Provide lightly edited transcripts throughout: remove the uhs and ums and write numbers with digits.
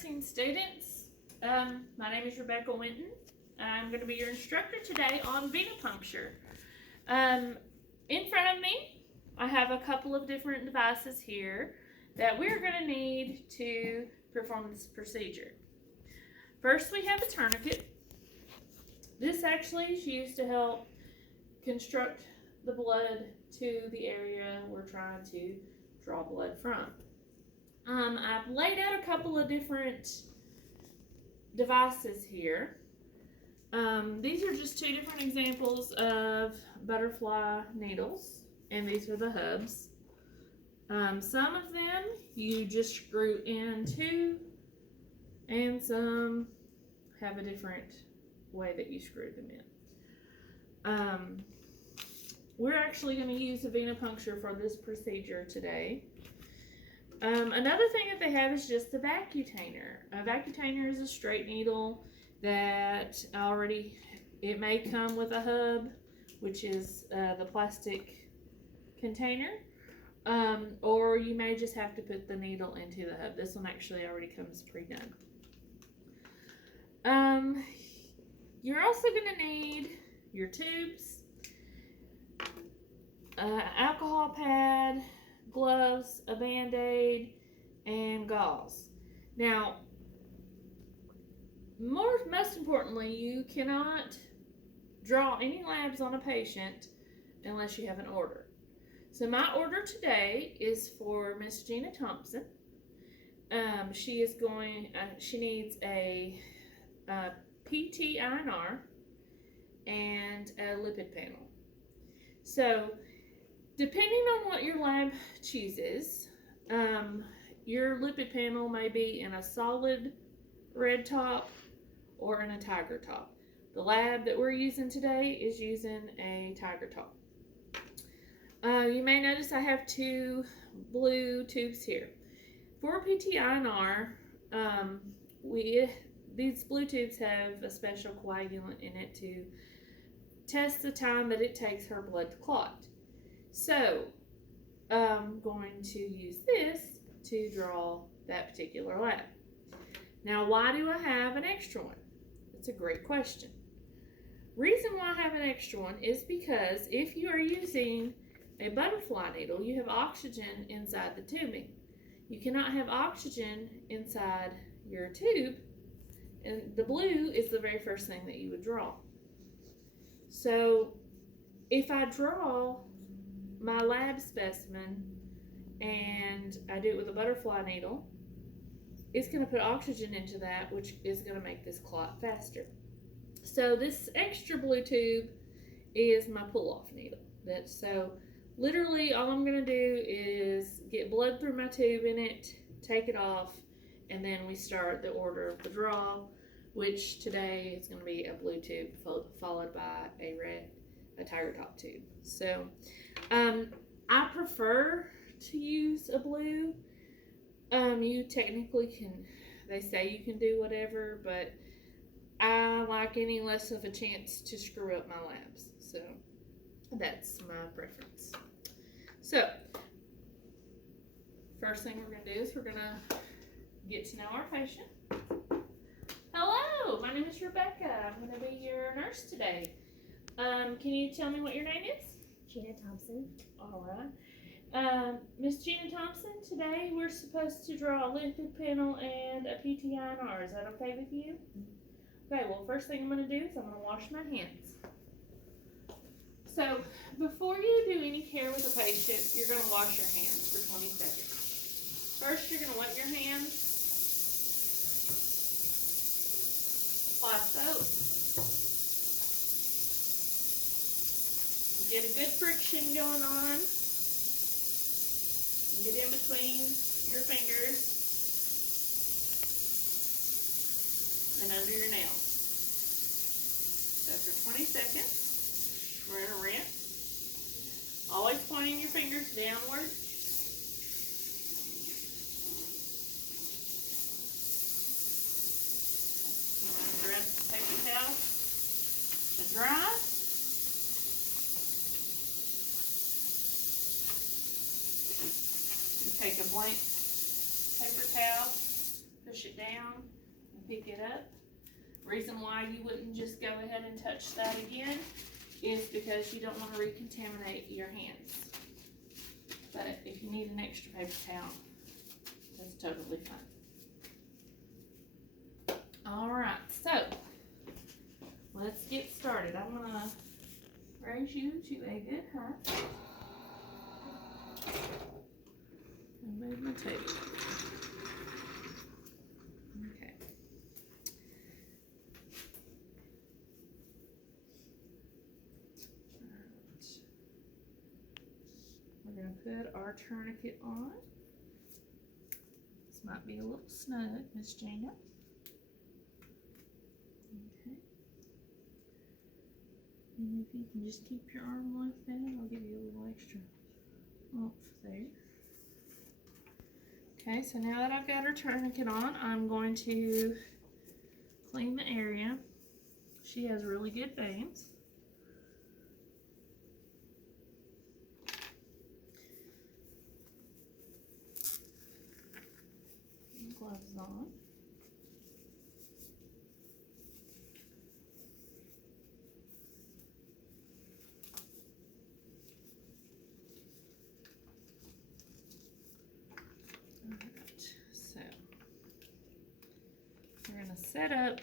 nursing students. My name is Rebecca Winton. I'm going to be your instructor today on venipuncture. In front of me, I have a couple of different devices here that we're going to need to perform this procedure. First, we have a tourniquet. This actually is used to help construct the blood to the area we're trying to draw blood from. I've laid out a couple of different devices here. These are just two different examples of butterfly needles, and these are the hubs. Some of them you just screw into, and some have a different way that you screw them in. We're actually going to use a venipuncture for this procedure today. Another thing that they have is just a vacutainer. A vacutainer is a straight needle that it may come with a hub, which is the plastic container, or you may just have to put the needle into the hub. This one actually already comes pre-done. You're also going to need your tubes, alcohol pad, gloves, a band-aid, and gauze. Now, most importantly, you cannot draw any labs on a patient unless you have an order. So my order today is for Miss Gina Thompson. She needs a PT-INR and a lipid panel. So, depending on what your lab chooses, your lipid panel may be in a solid red top or in a tiger top. The lab that we're using today is using a tiger top. You may notice I have two blue tubes here. For PT-INR, these blue tubes have a special coagulant in it to test the time that it takes her blood to clot. So, I'm going to use this to draw that particular lab. Now, why do I have an extra one? That's a great question. Reason why I have an extra one is because if you are using a butterfly needle, you have oxygen inside the tubing. You cannot have oxygen inside your tube, and the blue is the very first thing that you would draw. So, if I draw my lab specimen and I do it with a butterfly needle, it's going to put oxygen into that, which is going to make this clot faster. So this extra blue tube is my pull-off needle. So literally all I'm going to do is get blood through my tube in it, take it off, and then we start the order of the draw, which today is going to be a blue tube followed by a tiger top tube. So I prefer to use a blue. You technically can, they say you can do whatever, but I like any less of a chance to screw up my labs. So that's my preference. So first thing we're going to do is we're going to get to know our patient. Hello, my name is Rebecca. I'm going to be your nurse today. Can you tell me what your name is? Gina Thompson. All right. Miss Gina Thompson, today we're supposed to draw a lipid panel and a PT-INR. Is that okay with you? Okay, well, first thing I'm going to do is I'm going to wash my hands. So, before you do any care with a patient, you're going to wash your hands for 20 seconds. First, you're going to wet your hands. Apply soap. Get a good friction going on. Get in between your fingers and under your nails. So for 20 seconds, we're going to rinse. Always pointing your fingers downward. I'm going to grab some paper towels to dry. Take a blank paper towel, push it down and pick it up. Reason why you wouldn't just go ahead and touch that again is because you don't want to recontaminate your hands. But if you need an extra paper towel, that's totally fine. Alright, so let's get started. I'm going to raise you to a good height and move my tape. Okay. We're going to put our tourniquet on. This might be a little snug, Miss Gina. Okay. And if you can just keep your arm like that, I'll give you a little extra oomph there. Okay, so now that I've got her tourniquet on, I'm going to clean the area. She has really good veins. Gloves on. Alright, so we're going to set up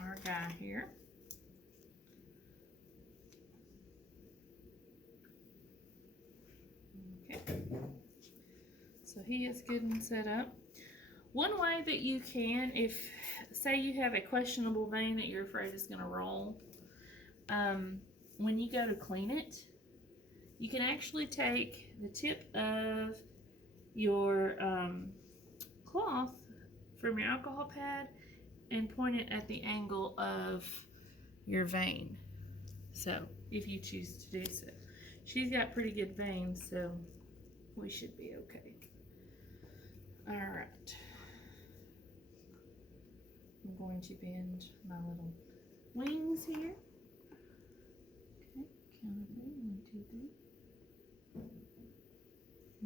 our guy here. Okay, so he is good and set up. One way that you can, if say you have a questionable vein that you're afraid is going to roll, when you go to clean it, you can actually take the tip of your cloth from your alcohol pad and point it at the angle of your vein. So if you choose to do so. She's got pretty good veins, so we should be okay. All right. I'm going to bend my little wings here. Okay, count of 3, 1, 2,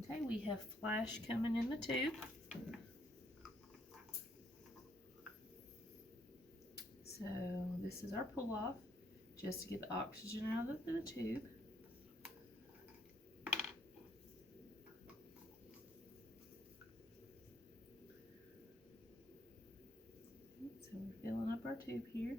3. Okay, we have flash coming in the tube. So this is our pull off, just to get the oxygen out of the tube. So we're filling up our tube here.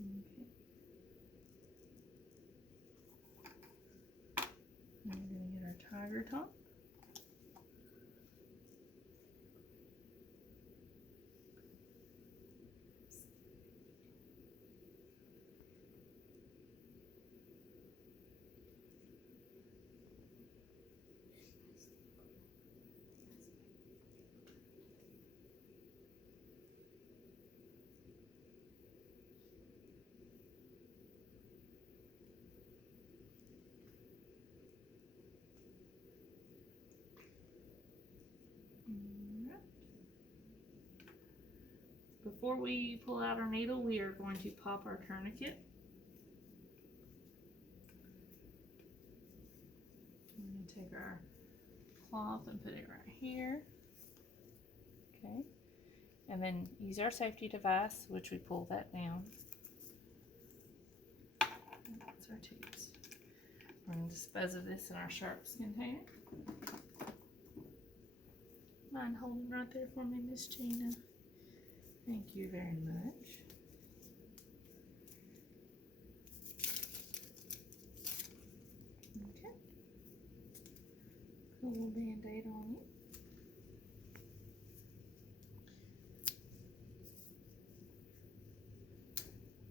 Okay. And we're going to get our tiger top. Before we pull out our needle, we are going to pop our tourniquet. I'm going to take our cloth and put it right here. Okay. And then use our safety device, which we pull that down. That's our tubes. We're going to dispose of this in our sharps container. Mind holding right there for me, Miss Gina? Thank you very much. Okay. Put a little Band-Aid on it.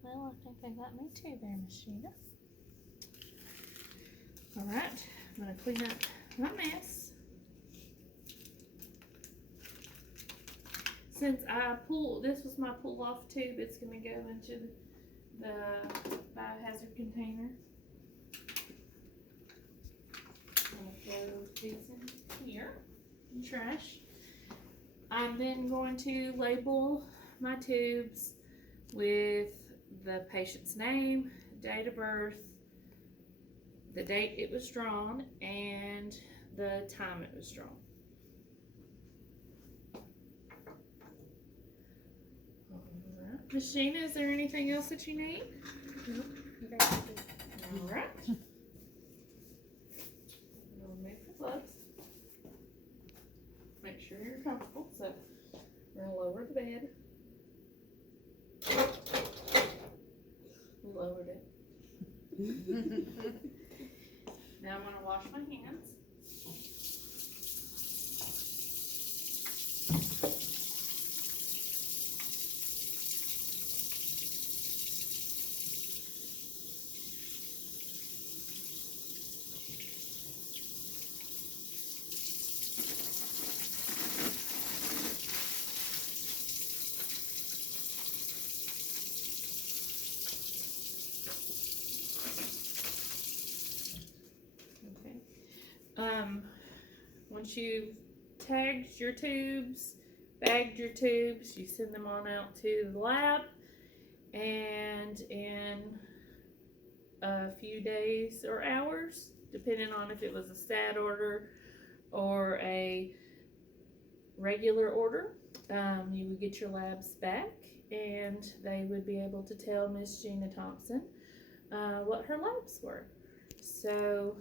Well, I think they got me too there, Miss Gina. Alright, I'm going to clean up my mess. Since this was my pull-off tube, it's going to go into the biohazard container. I'll throw these in here, in trash. I'm then going to label my tubes with the patient's name, date of birth, the date it was drawn, and the time it was drawn. Alright. Miss Gina, is there anything else that you need? Nope. Alright. We'll remove the gloves. Make sure you're comfortable. So we're going to lower the bed. We lowered it. Now I'm going to wash my hands. Once you've tagged your tubes, bagged your tubes, you send them on out to the lab, and in a few days or hours, depending on if it was a stat order or a regular order, you would get your labs back, and they would be able to tell Miss Gina Thompson what her labs were. So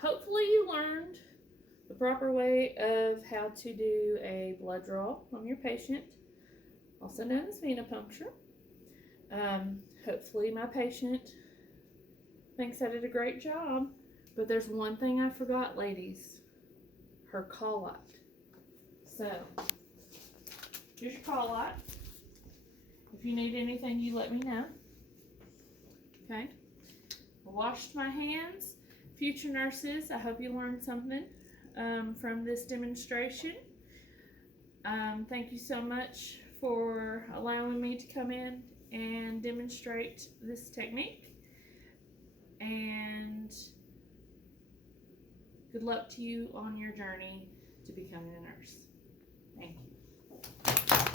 hopefully you learned the proper way of how to do a blood draw on your patient, also known as venipuncture. Hopefully my patient thinks I did a great job, but there's one thing I forgot, ladies, her call-out. So here's your call-out. If you need anything, you let me know. Okay, I washed my hands. Future nurses, I hope you learned something from this demonstration. Thank you so much for allowing me to come in and demonstrate this technique. And good luck to you on your journey to becoming a nurse. Thank you.